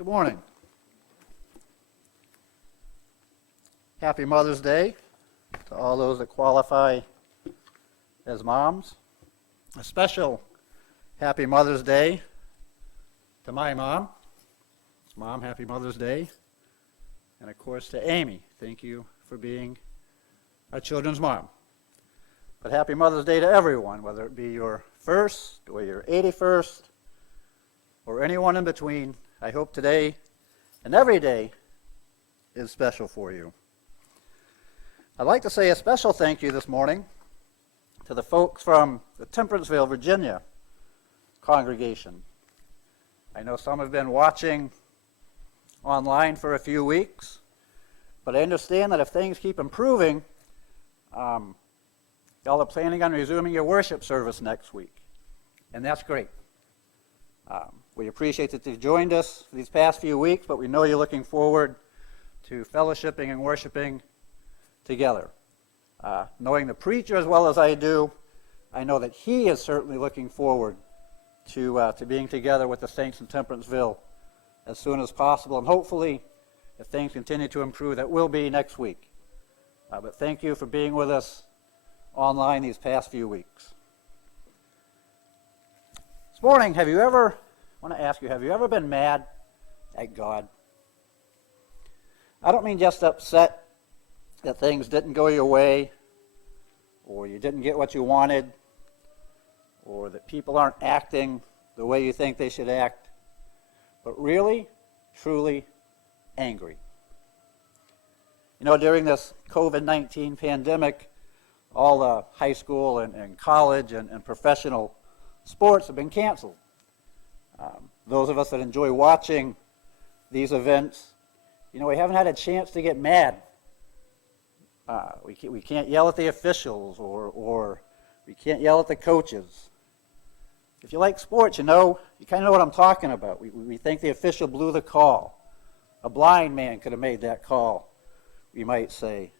Good morning. Happy Mother's Day to all those that qualify as moms. A special Happy Mother's Day to my mom. Mom, Happy Mother's Day. And of course to Amy, thank you for being our children's mom. But Happy Mother's Day to everyone, whether it be your first or your 81st or anyone in between. I hope today and every day is special for you. I'd like to say a special thank you this morning to the folks from the Temperanceville, Virginia congregation. I know some have been watching online for a few weeks, but I understand that if things keep improving, y'all are planning on resuming your worship service next week, and that's great. We appreciate that you've joined us for these past few weeks, but we know you're looking forward to fellowshipping and worshiping together. Knowing the preacher as well as I do, I know that he is certainly looking forward to being together with the saints in Temperanceville as soon as possible, and hopefully, if things continue to improve, that will be next week. But thank you for being with us online these past few weeks. This morning, have you ever been mad at God? I don't mean just upset that things didn't go your way, or you didn't get what you wanted, or that people aren't acting the way you think they should act, but really, truly angry. You know, during this COVID-19 pandemic, all the high school and college and professional sports have been canceled. Those of us that enjoy watching these events, you know, we haven't had a chance to get mad. We can't yell at the officials or we can't yell at the coaches. If you like sports, you kind of know what I'm talking about. We think the official blew the call. A blind man could have made that call, we might say.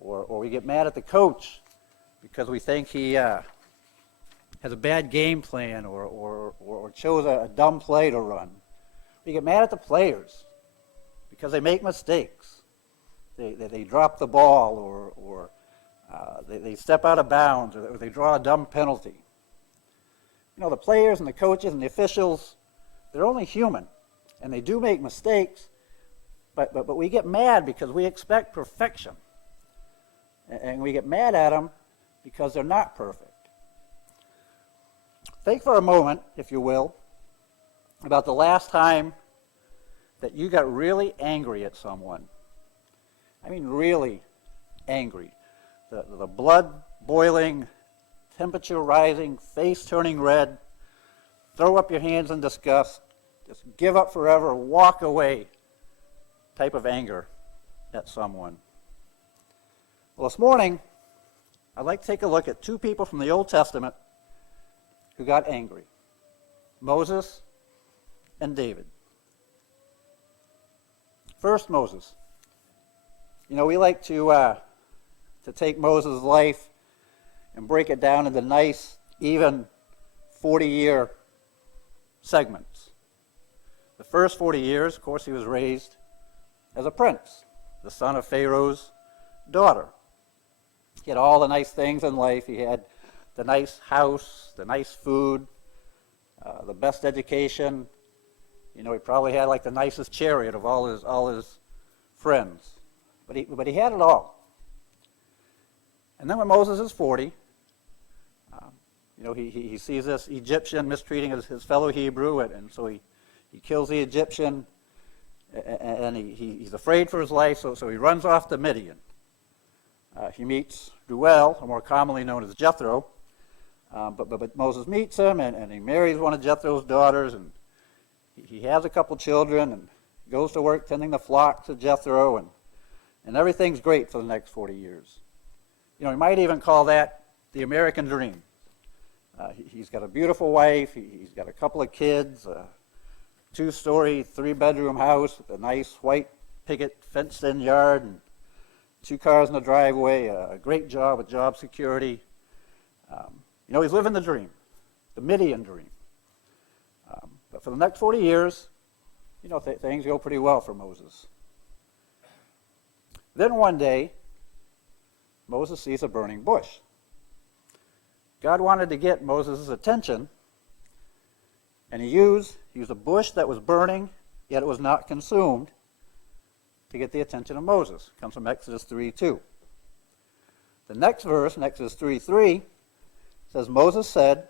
Or we get mad at the coach because we think he has a bad game plan or chose a dumb play to run. We get mad at the players because they make mistakes. They drop the ball or they step out of bounds or they draw a dumb penalty. You know, the players and the coaches and the officials, they're only human, and they do make mistakes, but we get mad because we expect perfection. And we get mad at them because they're not perfect. Think for a moment, if you will, about the last time that you got really angry at someone. I mean really angry. The blood boiling, temperature rising, face turning red, throw up your hands in disgust, just give up forever, walk away type of anger at someone. Well, this morning, I'd like to take a look at two people from the Old Testament who got angry, Moses and David. First, Moses. You know, we like to take Moses' life and break it down into nice, even 40-year segments. The first 40 years, of course, he was raised as a prince, the son of Pharaoh's daughter. He had all the nice things in life. He had the nice house, the nice food, the best education. You know, he probably had like the nicest chariot of all his friends. But he had it all. And then when Moses is 40, you know, he sees this Egyptian mistreating his fellow Hebrew, and so he kills the Egyptian, and he's afraid for his life, so he runs off to Midian. He meets Reuel, or more commonly known as Jethro, but Moses meets him, and he marries one of Jethro's daughters, and he has a couple children, and goes to work tending the flocks of Jethro, and everything's great for the next 40 years. You know, we might even call that the American dream. He's got a beautiful wife, he's got a couple of kids, a 2-story, 3-bedroom house with a nice white picket fenced-in yard, and 2 cars in the driveway, a great job with job security. You know, he's living the dream, the Midian dream. But for the next 40 years, things go pretty well for Moses. Then one day, Moses sees a burning bush. God wanted to get Moses' attention, and he used a bush that was burning, yet it was not consumed, to get the attention of Moses. It comes from Exodus 3:2. The next verse, in Exodus 3:3, says, Moses said,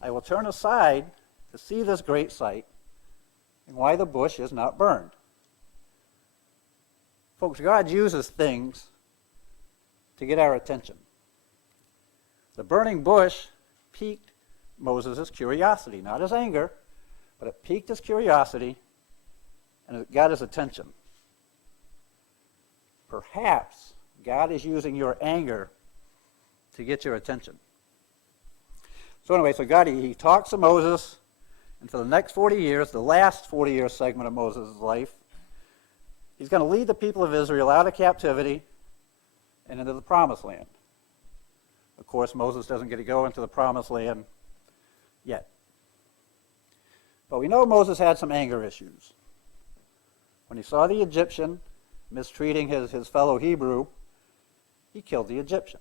I will turn aside to see this great sight, and why the bush is not burned. Folks, God uses things to get our attention. The burning bush piqued Moses' curiosity, not his anger, but it piqued his curiosity and it got his attention. Perhaps God is using your anger to get your attention. So anyway, God, he talks to Moses, and for the next 40 years, the last 40-year segment of Moses' life, he's going to lead the people of Israel out of captivity and into the Promised Land. Of course, Moses doesn't get to go into the Promised Land yet. But we know Moses had some anger issues. When he saw the Egyptian mistreating his fellow Hebrew, he killed the Egyptian.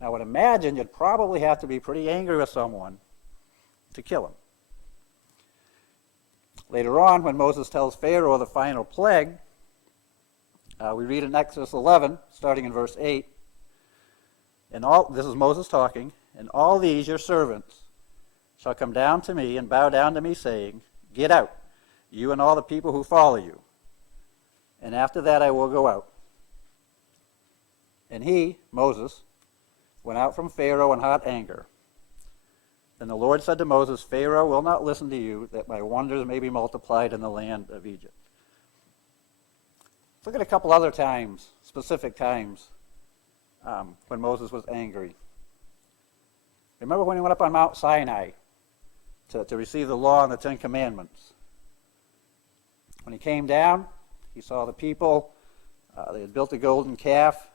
Now, I would imagine you'd probably have to be pretty angry with someone to kill him. Later on, when Moses tells Pharaoh the final plague, we read in Exodus 11, starting in verse 8, this is Moses talking, and all these your servants shall come down to me and bow down to me, saying, Get out, you and all the people who follow you. And after that I will go out. And he, Moses, went out from Pharaoh in hot anger. Then the Lord said to Moses, Pharaoh will not listen to you, that my wonders may be multiplied in the land of Egypt. Let's look at a couple other times, specific times, when Moses was angry. Remember when he went up on Mount Sinai to receive the law and the Ten Commandments? When he came down, he saw the people, they had built a golden calf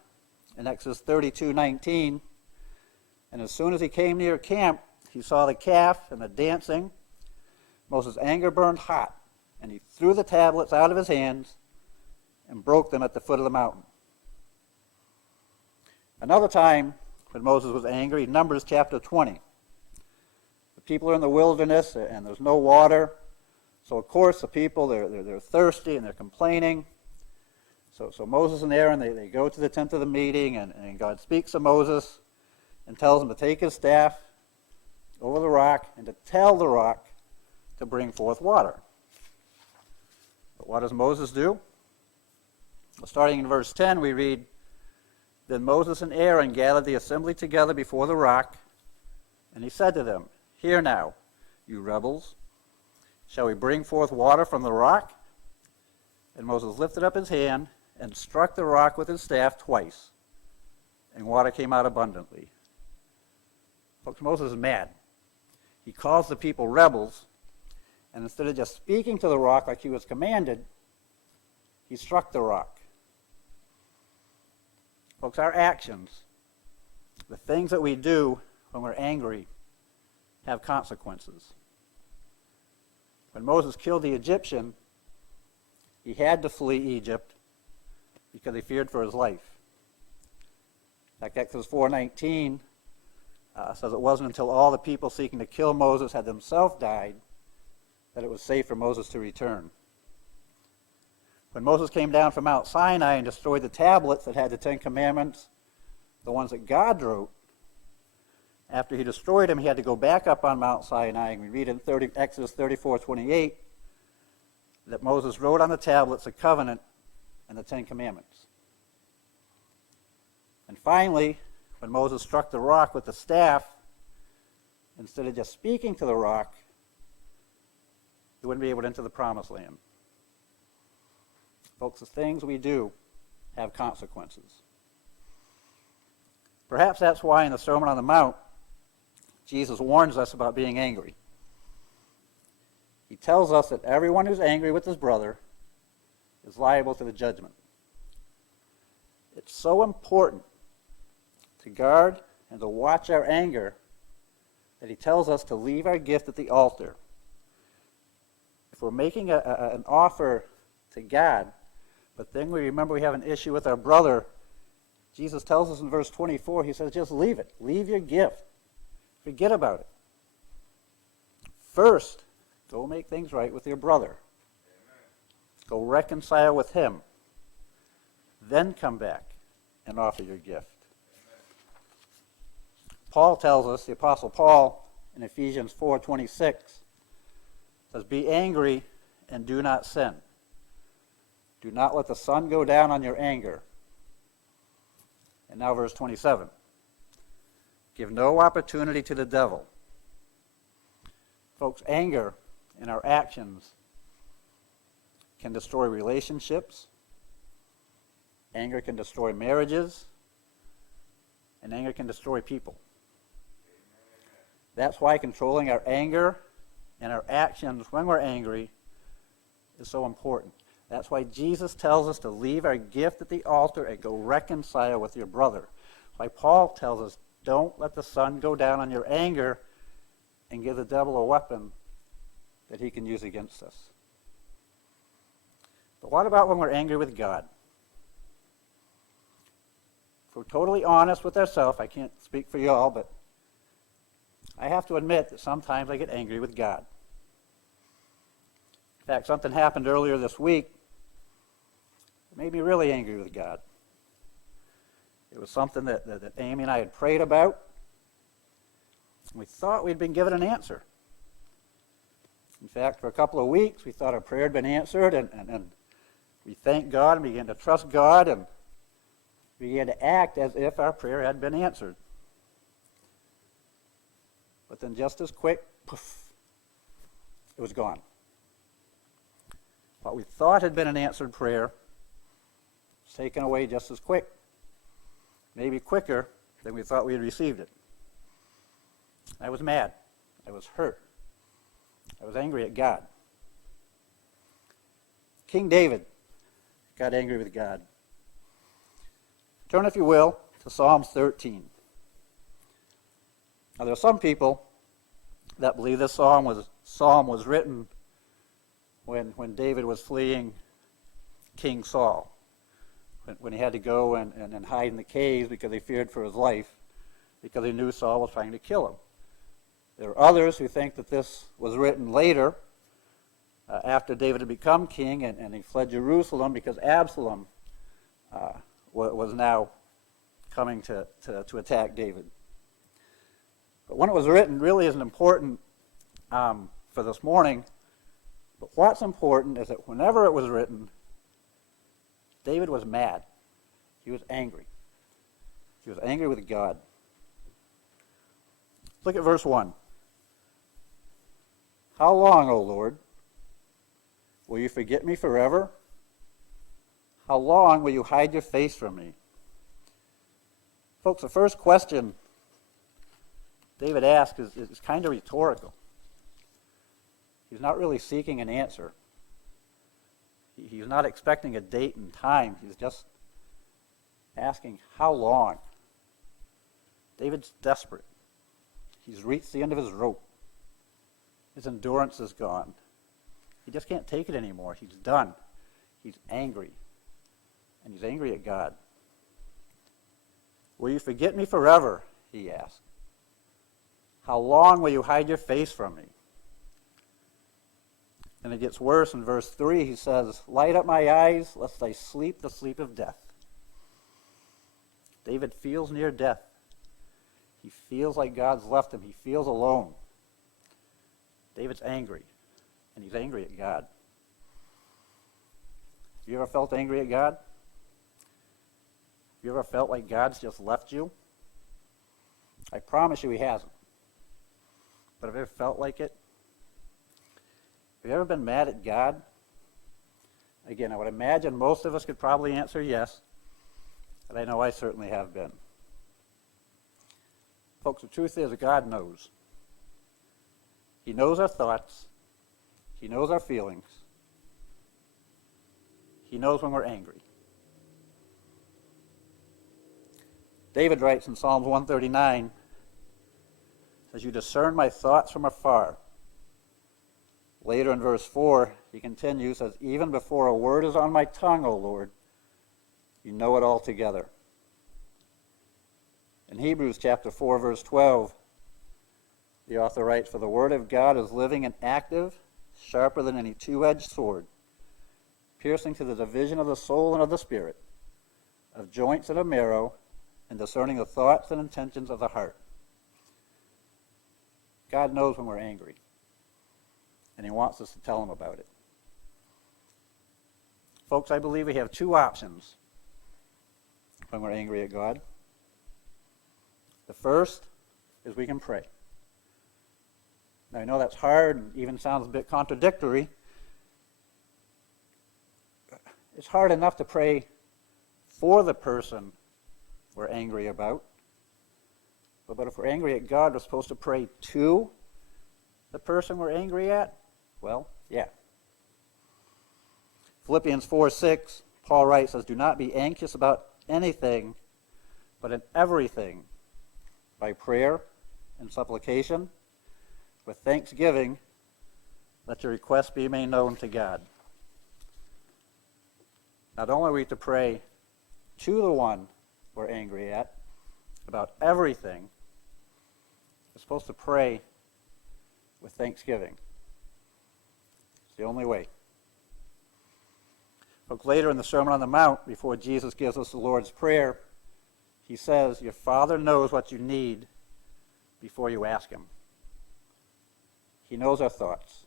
in Exodus 32:19, and as soon as he came near camp, he saw the calf and the dancing. Moses' anger burned hot, and he threw the tablets out of his hands and broke them at the foot of the mountain. Another time when Moses was angry, Numbers chapter 20. The people are in the wilderness and there's no water. So of course the people, they're thirsty and they're complaining. So Moses and Aaron, they go to the tent of the meeting, and God speaks to Moses and tells him to take his staff over the rock and to tell the rock to bring forth water. But what does Moses do? Well, starting in verse 10, we read, Then Moses and Aaron gathered the assembly together before the rock, and he said to them, Hear now, you rebels, shall we bring forth water from the rock? And Moses lifted up his hand and struck the rock with his staff twice, and water came out abundantly. Folks, Moses is mad. He calls the people rebels, and instead of just speaking to the rock like he was commanded, he struck the rock. Folks, our actions, the things that we do when we're angry, have consequences. When Moses killed the Egyptian, he had to flee Egypt because he feared for his life. In fact, Exodus 4:19 says it wasn't until all the people seeking to kill Moses had themselves died that it was safe for Moses to return. When Moses came down from Mount Sinai and destroyed the tablets that had the Ten Commandments, the ones that God wrote, after he destroyed them, he had to go back up on Mount Sinai, and we read in Exodus 34:28 that Moses wrote on the tablets the covenant and the Ten Commandments. And finally, when Moses struck the rock with the staff, instead of just speaking to the rock, he wouldn't be able to enter the Promised Land. Folks, the things we do have consequences. Perhaps that's why in the Sermon on the Mount, Jesus warns us about being angry. He tells us that everyone who's angry with his brother is liable to the judgment. It's so important to guard and to watch our anger that he tells us to leave our gift at the altar. if we're making an offer to God, but then we remember we have an issue with our brother, Jesus tells us in verse 24, he says, just leave it. Leave your gift. Forget about it. First, go make things right with your brother. Amen. Go reconcile with him. Then come back and offer your gift. Amen. Paul tells us, the Apostle Paul, in Ephesians 4:26, says, be angry and do not sin. Do not let the sun go down on your anger. And now verse 27. Give no opportunity to the devil. Folks, anger in our actions can destroy relationships. Anger can destroy marriages. And anger can destroy people. That's why controlling our anger and our actions when we're angry is so important. That's why Jesus tells us to leave our gift at the altar and go reconcile with your brother. That's why Paul tells us, don't let the sun go down on your anger and give the devil a weapon that he can use against us. But what about when we're angry with God? If we're totally honest with ourselves, I can't speak for you all, but I have to admit that sometimes I get angry with God. In fact, something happened earlier this week that made me really angry with God. It was something that Amy and I had prayed about. And we thought we'd been given an answer. In fact, for a couple of weeks, we thought our prayer had been answered, and we thanked God and began to trust God and began to act as if our prayer had been answered. But then just as quick, poof, it was gone. What we thought had been an answered prayer was taken away just as quick, maybe quicker than we thought we had received it. I was mad. I was hurt. I was angry at God. King David got angry with God. Turn, if you will, to Psalms 13. Now, there are some people that believe this psalm was written when David was fleeing King Saul, when he had to go and hide in the caves because he feared for his life, because he knew Saul was trying to kill him. There are others who think that this was written later, after David had become king, and he fled Jerusalem because Absalom was now coming to attack David. But when it was written really isn't important for this morning. But what's important is that whenever it was written, David was mad. He was angry. He was angry with God. Look at verse 1. How long, O Lord, will you forget me forever? How long will you hide your face from me? Folks, the first question David asks is kind of rhetorical. He's not really seeking an answer. He's not expecting a date and time. He's just asking, how long? David's desperate. He's reached the end of his rope. His endurance is gone. He just can't take it anymore. He's done. He's angry. And he's angry at God. Will you forget me forever? He asked. How long will you hide your face from me? And it gets worse in verse 3. He says, light up my eyes, lest I sleep the sleep of death. David feels near death. He feels like God's left him. He feels alone. David's angry, and he's angry at God. Have you ever felt angry at God? Have you ever felt like God's just left you? I promise you he hasn't. But have you ever felt like it? Have you ever been mad at God? Again, I would imagine most of us could probably answer yes, but I know I certainly have been. Folks, the truth is that God knows. He knows our thoughts. He knows our feelings. He knows when we're angry. David writes in Psalms 139, says, you discern my thoughts from afar. Later in verse 4, he continues, says, even before a word is on my tongue, O Lord, you know it altogether. In Hebrews chapter 4, verse 12, the author writes, for the word of God is living and active, sharper than any two-edged sword, piercing to the division of the soul and of the spirit, of joints and of marrow, and discerning the thoughts and intentions of the heart. God knows when we're angry, and he wants us to tell him about it. Folks, I believe we have two options when we're angry at God. The first is we can pray. Now, I know that's hard and even sounds a bit contradictory. It's hard enough to pray for the person we're angry about. But if we're angry at God, we're supposed to pray to the person we're angry at? Well, yeah. Philippians 4:6, Paul writes, says, do not be anxious about anything, but in everything, by prayer and supplication, with thanksgiving, let your requests be made known to God. Not only are we to pray to the one we're angry at about everything, we're supposed to pray with thanksgiving. It's the only way. Look, later in the Sermon on the Mount, before Jesus gives us the Lord's Prayer, he says, your Father knows what you need before you ask him. He knows our thoughts.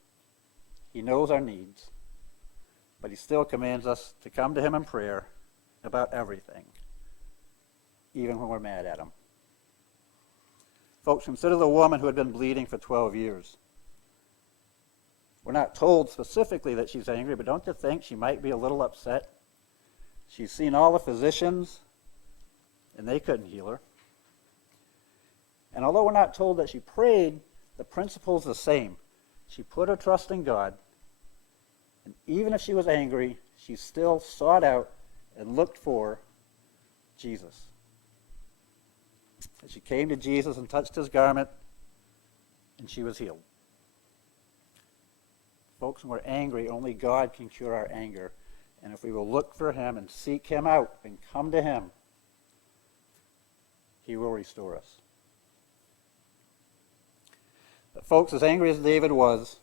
He knows our needs. But he still commands us to come to him in prayer about everything, even when we're mad at him. Folks, consider the woman who had been bleeding for 12 years. We're not told specifically that she's angry, but don't you think she might be a little upset? She's seen all the physicians, and they couldn't heal her. And although we're not told that she prayed, the principle's the same. She put her trust in God, and even if she was angry, she still sought out and looked for Jesus. And she came to Jesus and touched his garment, and she was healed. Folks, when we're angry, only God can cure our anger. And if we will look for him and seek him out and come to him, he will restore us. But folks, as angry as David was,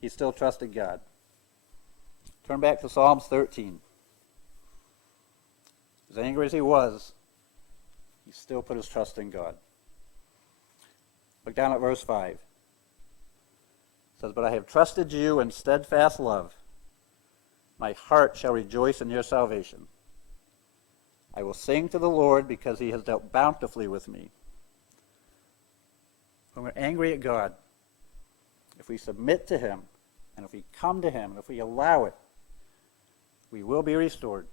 he still trusted God. Turn back to Psalms 13. As angry as he was, he still put his trust in God. Look down at verse 5. It says, but I have trusted you in steadfast love. My heart shall rejoice in your salvation. I will sing to the Lord because he has dealt bountifully with me. When we're angry at God, if we submit to him, and if we come to him, and if we allow it, we will be restored,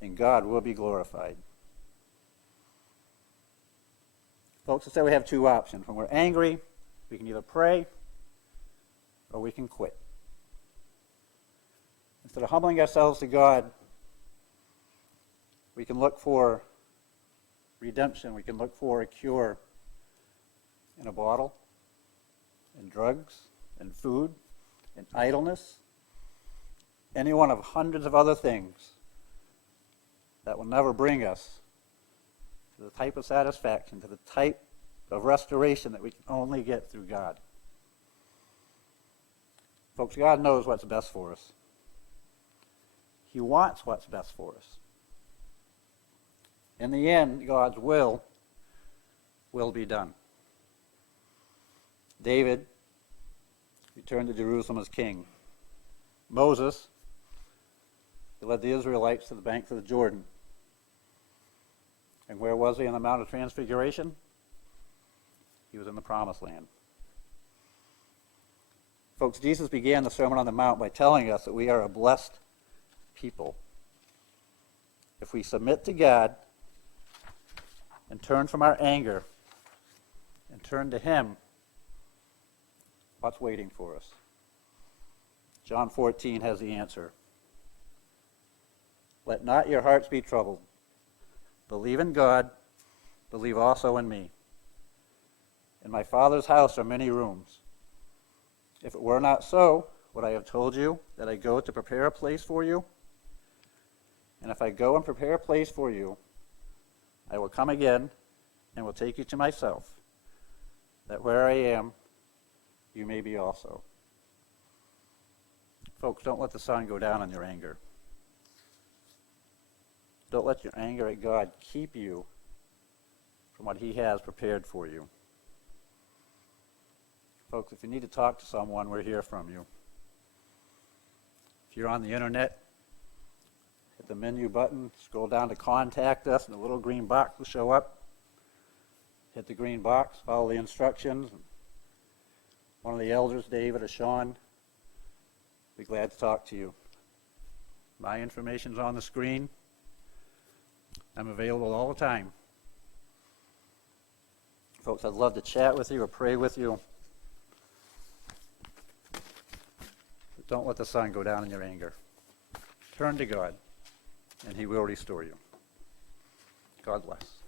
and God will be glorified. Folks, I said we have two options. When we're angry, we can either pray or we can quit. Instead of humbling ourselves to God, we can look for redemption. We can look for a cure in a bottle, in drugs, in food, in idleness, any one of hundreds of other things that will never bring us to the type of satisfaction, to the type of restoration that we can only get through God. Folks, God knows what's best for us. He wants what's best for us. In the end, God's will be done. David returned to Jerusalem as king. Moses, he led the Israelites to the banks of the Jordan. And where was he on the Mount of Transfiguration? He was in the Promised Land. Folks, Jesus began the Sermon on the Mount by telling us that we are a blessed people. If we submit to God and turn from our anger and turn to him, what's waiting for us? John 14 has the answer. Let not your hearts be troubled. Believe in God, believe also in me. In my Father's house are many rooms. If it were not so, would I have told you that I go to prepare a place for you? And if I go and prepare a place for you, I will come again and will take you to myself, that where I am, you may be also. Folks, don't let the sun go down on your anger. Don't let your anger at God keep you from what he has prepared for you. Folks, if you need to talk to someone, we're here from you. If you're on the internet, hit the menu button, scroll down to contact us, and the little green box will show up. Hit the green box, follow the instructions. One of the elders, David or Sean, will be glad to talk to you. My information's on the screen. I'm available all the time. Folks, I'd love to chat with you or pray with you. But don't let the sun go down in your anger. Turn to God, and he will restore you. God bless.